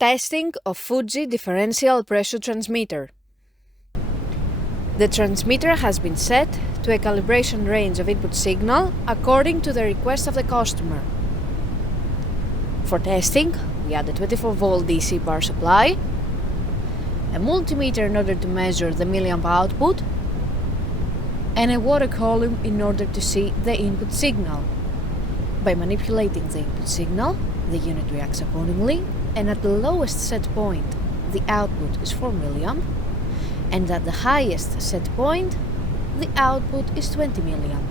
Testing of Fuji Differential Pressure Transmitter. The transmitter has been set to a calibration range of input signal according to the request of the customer. For testing, we add a 24-volt DC power supply, a multimeter in order to measure the milliamp output, and a water column in order to see the input signal. By manipulating the input signal, the unit reacts accordingly, and at the lowest set point, the output is 4 milliamp, and at the highest set point, the output is 20 milliamp.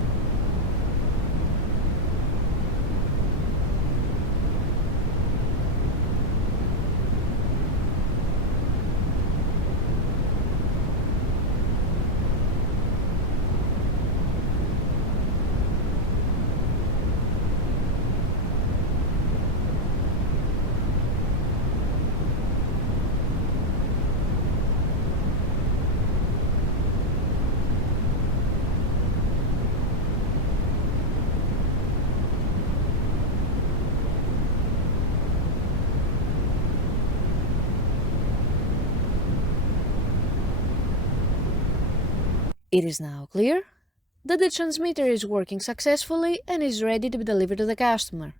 It is now clear that the transmitter is working successfully and is ready to be delivered to the customer.